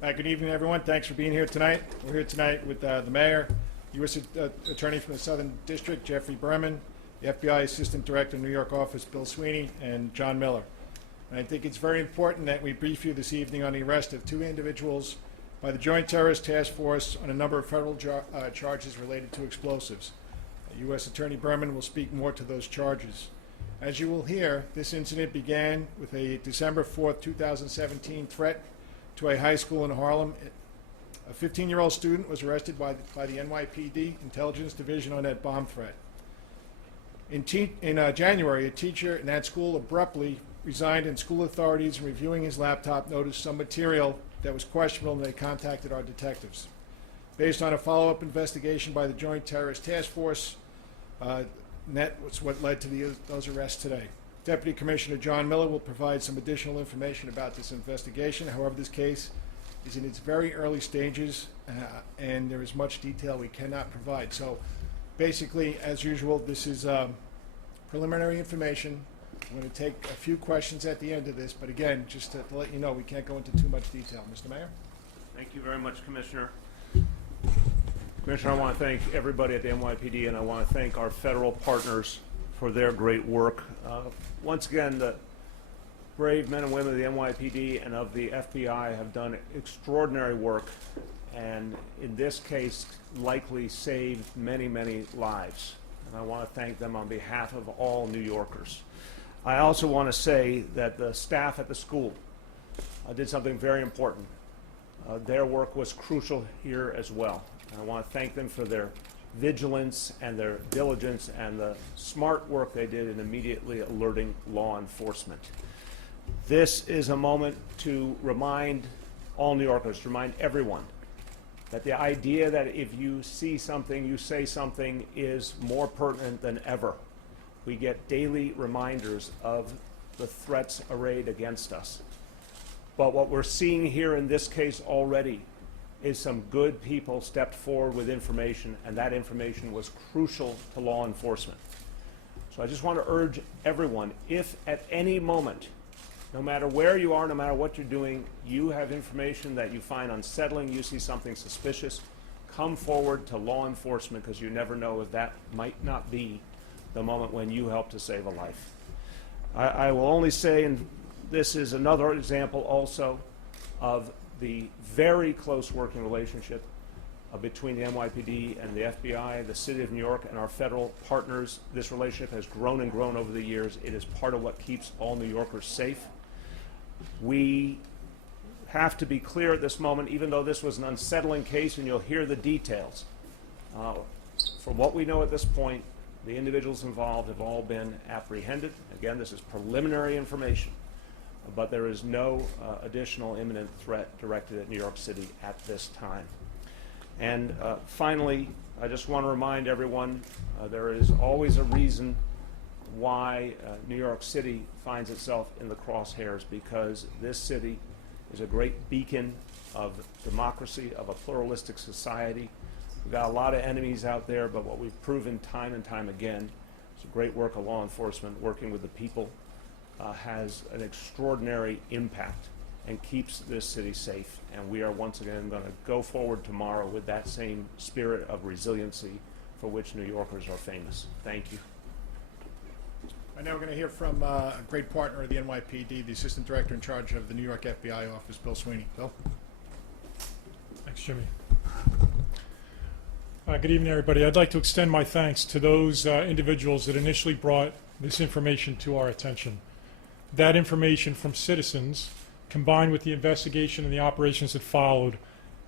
Good evening, everyone. Thanks for being here tonight. We're here tonight with the mayor, U.S. Attorney from the Southern District, Jeffrey Berman, the FBI Assistant Director, New York Office, Bill Sweeney, and John Miller. And I think it's very important that we brief you this evening on the arrest of 2 individuals by the Joint Terrorist Task Force on a number of federal charges related to explosives. U.S. Attorney Berman will speak more to those charges. As you will hear, this incident began with a December 4th, 2017 threat to a high school in Harlem. A 15-year-old student was arrested by the NYPD Intelligence Division on that bomb threat. In January, a teacher in that school abruptly resigned, and school authorities, in reviewing his laptop, noticed some material that was questionable, and they contacted our detectives. Based on a follow-up investigation by the Joint Terrorist Task Force, that was what led to those arrests today. Deputy Commissioner John Miller will provide some additional information about this investigation. However, this case is in its very early stages, and there is much detail we cannot provide. So basically, as usual, this is preliminary information. I'm going to take a few questions at the end of this, but again, just to let you know, we can't go into too much detail. Mr. Mayor? Thank you very much, Commissioner. Commissioner, I want to thank everybody at the NYPD, and I want to thank our federal partners for their great work. Once again, the brave men and women of the NYPD and of the FBI have done extraordinary work, and in this case, likely saved many, many lives. And I want to thank them on behalf of all New Yorkers. I also want to say that the staff at the school did something very important. Their work was crucial here as well. I want to thank them for their vigilance and their diligence and the smart work they did in immediately alerting law enforcement. This is a moment to remind all New Yorkers, to remind everyone, that the idea that if you see something, you say something is more pertinent than ever. We get daily reminders of the threats arrayed against us. But what we're seeing here in this case already is some good people stepped forward with information, and that information was crucial to law enforcement. So I just want to urge everyone, if at any moment, no matter where you are, no matter what you're doing, you have information that you find unsettling, you see something suspicious, come forward to law enforcement, because you never know if that might not be the moment when you help to save a life. I will only say, and this is another example also of the very close working relationship between the NYPD and the FBI, the City of New York, and our federal partners. This relationship has grown and grown over the years. It is part of what keeps all New Yorkers safe. We have to be clear at this moment, even though this was an unsettling case, and you'll hear the details. From what we know at this point, the individuals involved have all been apprehended. Again, this is preliminary information, but there is no additional imminent threat directed at New York City at this time. And finally, I just want to remind everyone there is always a reason why New York City finds itself in the crosshairs, because this city is a great beacon of democracy, of a pluralistic society. We've got a lot of enemies out there, but what we've proven time and time again is the great work of law enforcement working with the people has an extraordinary impact and keeps this city safe. And we are once again going to go forward tomorrow with that same spirit of resiliency for which New Yorkers are famous. Thank you. I know we're going to hear from a great partner of the NYPD, the Assistant Director in charge of the New York FBI office, Bill Sweeney. Bill? Thanks, Jimmy. Good evening, everybody. I'd like to extend my thanks to those individuals that initially brought this information to our attention. That information from citizens, combined with the investigation and the operations that followed,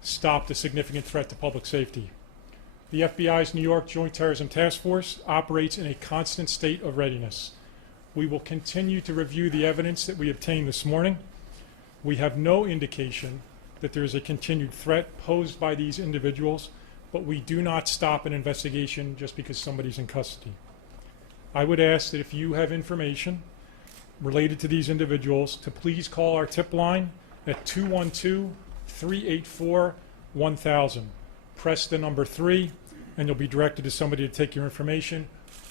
stopped a significant threat to public safety. The FBI's New York Joint Terrorism Task Force operates in a constant state of readiness. We will continue to review the evidence that we obtained this morning. We have no indication that there is a continued threat posed by these individuals, but we do not stop an investigation just because somebody's in custody. I would ask that if you have information related to these individuals, to please call our tip line at 212-384-1000. Press the number 3 and you'll be directed to somebody to take your information,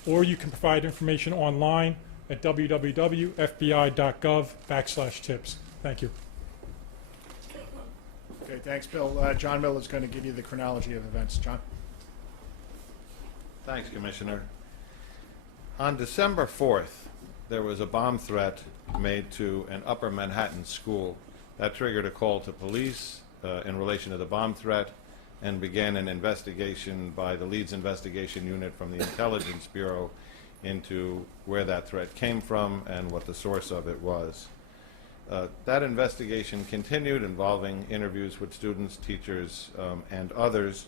or you can provide information online at www.fbi.gov/tips. Thank you. Okay, thanks, Bill. John Miller is going to give you the chronology of events. John? Thanks, Commissioner. On December 4th, there was a bomb threat made to an Upper Manhattan school. That triggered a call to police in relation to the bomb threat and began an investigation by the Leeds Investigation Unit from the Intelligence Bureau into where that threat came from and what the source of it was. That investigation continued, involving interviews with students, teachers, and others.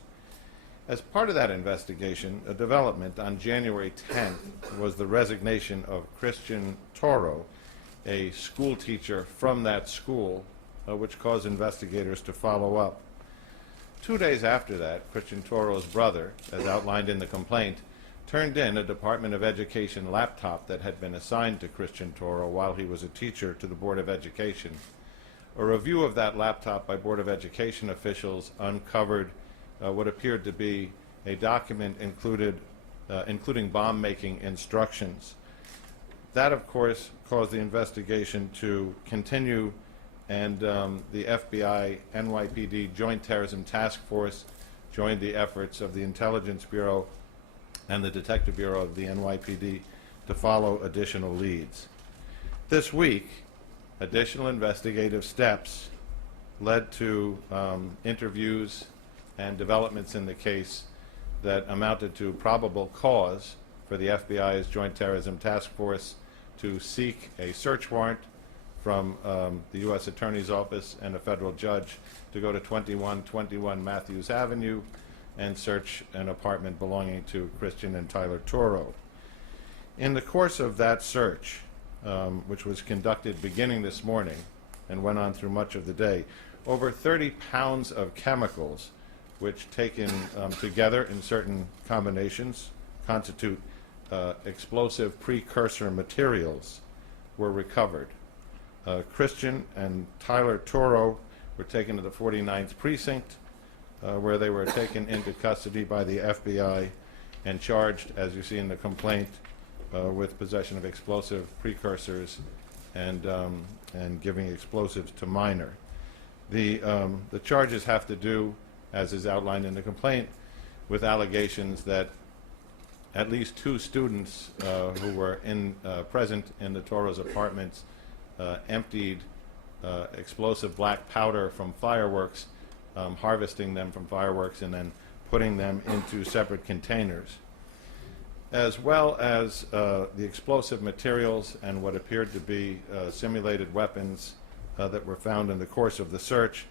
As part of that investigation, a development on January 10th was the resignation of Christian Toro, a school teacher from that school, which caused investigators to follow up. 2 days after that, Christian Toro's brother, as outlined in the complaint, turned in a Department of Education laptop that had been assigned to Christian Toro while he was a teacher to the Board of Education. A review of that laptop by Board of Education officials uncovered what appeared to be a document including bomb-making instructions. That, of course, caused the investigation to continue, and the FBI NYPD Joint Terrorism Task Force joined the efforts of the Intelligence Bureau and the Detective Bureau of the NYPD to follow additional leads. This week, additional investigative steps led to interviews and developments in the case that amounted to probable cause for the FBI's Joint Terrorism Task Force to seek a search warrant from the U.S. Attorney's Office and a federal judge to go to 2121 Matthews Avenue and search an apartment belonging to Christian and Tyler Toro. In the course of that search, which was conducted beginning this morning and went on through much of the day, over 30 pounds of chemicals, which taken together in certain combinations constitute explosive precursor materials, were recovered. Christian and Tyler Toro were taken to the 49th Precinct, where they were taken into custody by the FBI and charged, as you see in the complaint, with possession of explosive precursors and giving explosives to minor. The charges have to do, as is outlined in the complaint, with allegations that at least 2 students who were present in the Toro's apartments emptied explosive black powder from fireworks, harvesting them from fireworks and then putting them into separate containers, as well as the explosive materials and what appeared to be simulated weapons that were found in the course of the search.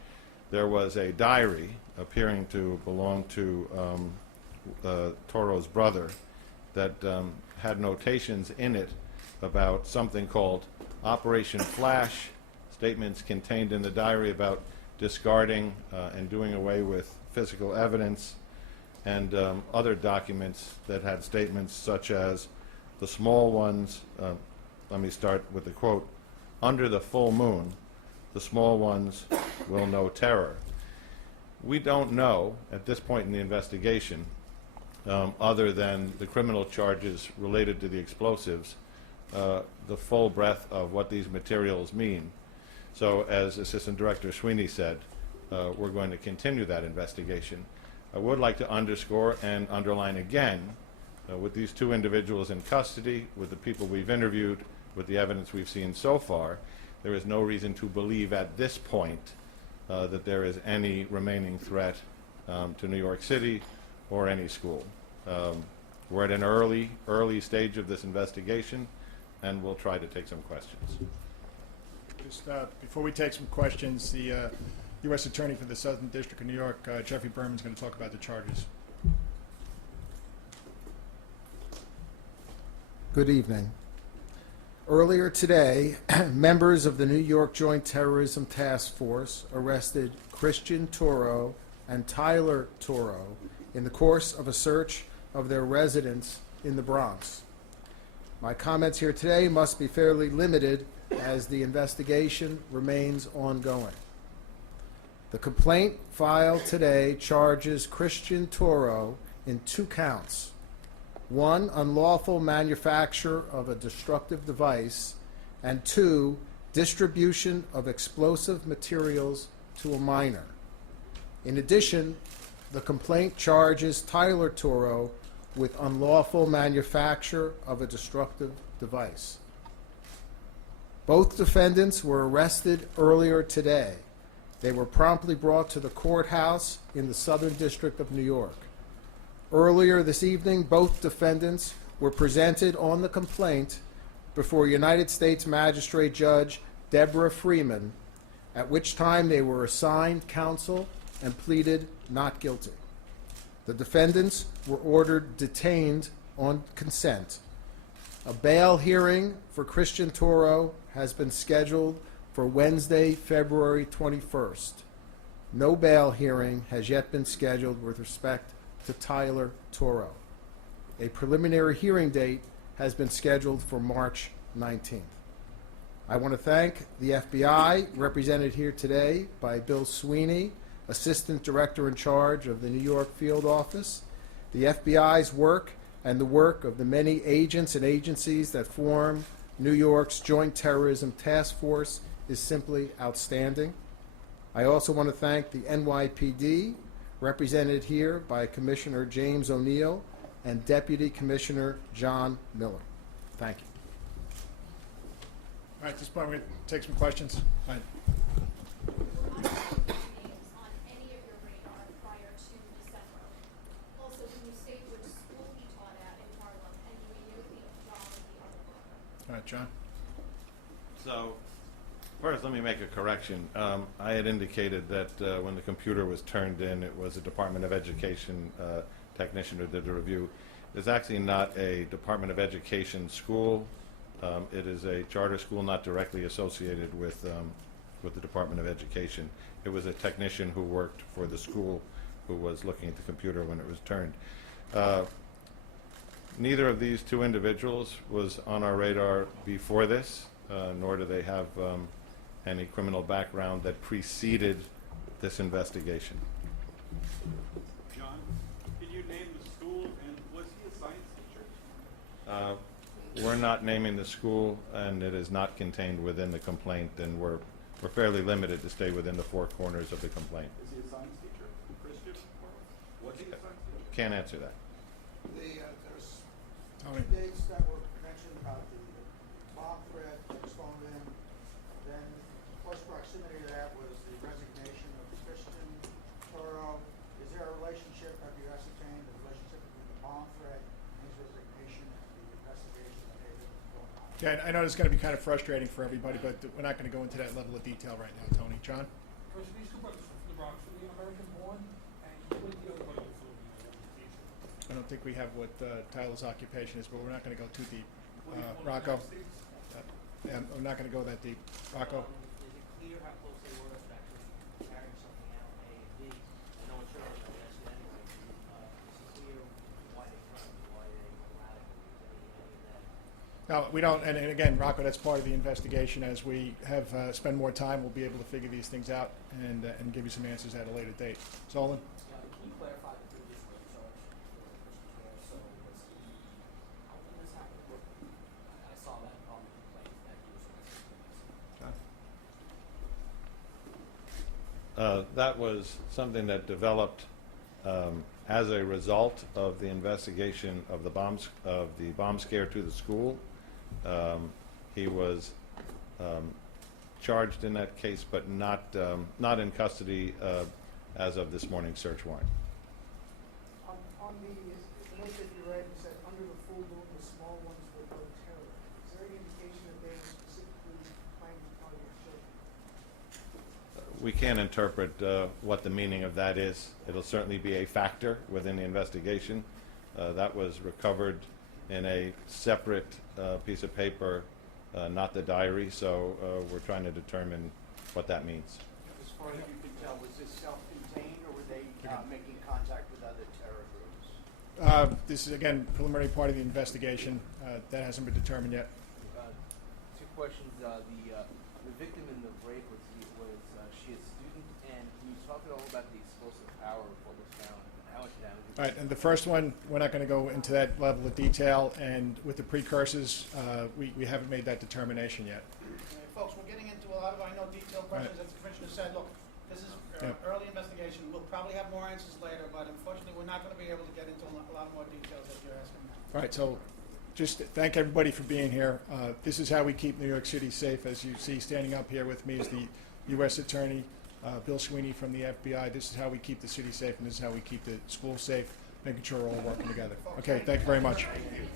There was a diary appearing to belong to Toro's brother that had notations in it about something called Operation Flash, statements contained in the diary about discarding and doing away with physical evidence, and other documents that had statements such as the small ones, let me start with the quote, "Under the full moon, the small ones will know terror." We don't know at this point in the investigation, other than the criminal charges related to the explosives, the full breadth of what these materials mean. So, as Assistant Director Sweeney said, we're going to continue that investigation. I would like to underscore and underline again, with these 2 individuals in custody, with the people we've interviewed, with the evidence we've seen so far, there is no reason to believe at this point that there is any remaining threat to New York City or any school. We're at an early stage of this investigation, and we'll try to take some questions. Just before we take some questions, the U.S. Attorney for the Southern District of New York, Jeffrey Berman, is going to talk about the charges. Good evening. Earlier today, members of the New York Joint Terrorism Task Force arrested Christian Toro and Tyler Toro in the course of a search of their residence in the Bronx. My comments here today must be fairly limited as the investigation remains ongoing. The complaint filed today charges Christian Toro in 2 counts. 1, unlawful manufacture of a destructive device, and 2, distribution of explosive materials to a minor. In addition, the complaint charges Tyler Toro with unlawful manufacture of a destructive device. Both defendants were arrested earlier today. They were promptly brought to the courthouse in the Southern District of New York. Earlier this evening, both defendants were presented on the complaint before United States Magistrate Judge Deborah Freeman, at which time they were assigned counsel and pleaded not guilty. The defendants were ordered detained on consent. A bail hearing for Christian Toro has been scheduled for Wednesday, February 21st. No bail hearing has yet been scheduled with respect to Tyler Toro. A preliminary hearing date has been scheduled for March 19th. I want to thank the FBI, represented here today by Bill Sweeney, Assistant Director in charge of the New York Field Office. The FBI's work and the work of the many agents and agencies that form New York's Joint Terrorism Task Force is simply outstanding. I also want to thank the NYPD, represented here by Commissioner James O'Neill and Deputy Commissioner John Miller. Thank you. All right, at this point, we're going to take some questions. All right. Names on any of your radar prior to December. Also, can you state which school he taught at in Harlem, and do we know the job of the other worker? All right, John. So, first, let me make a correction. I had indicated that when the computer was turned in, it was a Department of Education technician who did the review. It's actually not a Department of Education school. It is a charter school not directly associated with the Department of Education. It was a technician who worked for the school who was looking at the computer when it was turned. Neither of these two individuals was on our radar before this, nor do they have any criminal background that preceded this investigation. John, can you name the school, and was he a science teacher? We're not naming the school, and it is not contained within the complaint, and we're fairly limited to stay within the four corners of the complaint. Is he a science teacher? Christian? Was he a science teacher? Can't answer that. There's Tony. two dates that were mentioned about the bomb threat that was phoned in. Then, close proximity to that was the resignation of Christian Toro. Is there a relationship, have you ascertained the relationship between the bomb threat and his resignation and the investigation that may have been going on? Yeah, I know this is going to be kind of frustrating for everybody, but we're not going to go into that level of detail right now, Tony. John? First, these two brothers from the Bronx, were they American born? And what did the other brother do for the education? I don't think we have what Tyler's occupation is, but we're not going to go too deep. Were they born in the Rocco? United States? Yeah, we're not going to go that deep. Rocco? Is it clear how close they were to actually carrying something out, A and B? I know it's early, but that's it anyway. Is it clear why they threatened, why they allowed it? Any of that? No, we don't, and again, Rocco, that's part of the investigation. As we have spend more time, we'll be able to figure these things out and give you some answers at a later date. Solon? Can you clarify the previous rape charge for Christian Toro? So was he, how did this happen? I saw that on the complaint that he was arrested. That was something that developed as a result of the investigation of the bomb scare to the school. He was charged in that case, but not in custody as of this morning's search warrant. On the note that you read, you said, under the full moon, the small ones will know terror. Is there any indication that they were specifically planning to target children? We can't interpret what the meaning of that is. It'll certainly be a factor within the investigation. That was recovered in a separate piece of paper, not the diary, so we're trying to determine what that means. As far as you can tell, was this self-contained, or were they making contact with other terror groups? This is, again, preliminary part of the investigation. That hasn't been determined yet. Two questions. The victim in the rape was she a student? And can you talk at all about the explosive power of what was found and how much damage? All right, and the first one, we're not going to go into that level of detail, and with the precursors, we haven't made that determination yet. Folks, we're getting into a lot of, I know, detailed questions, as the Commissioner said. Look, this is Yep. early investigation. We'll We'll probably have more answers later, but unfortunately, we're not going to be able to get into a lot more details that you're asking now. All right, so just thank everybody for being here. This is how we keep New York City safe. As you see, standing up here with me is the U.S. Attorney, Bill Sweeney from the FBI. This is how we keep the city safe, and this is how we keep the schools safe, making sure we're all working together. Okay, thank you very much. Thank you.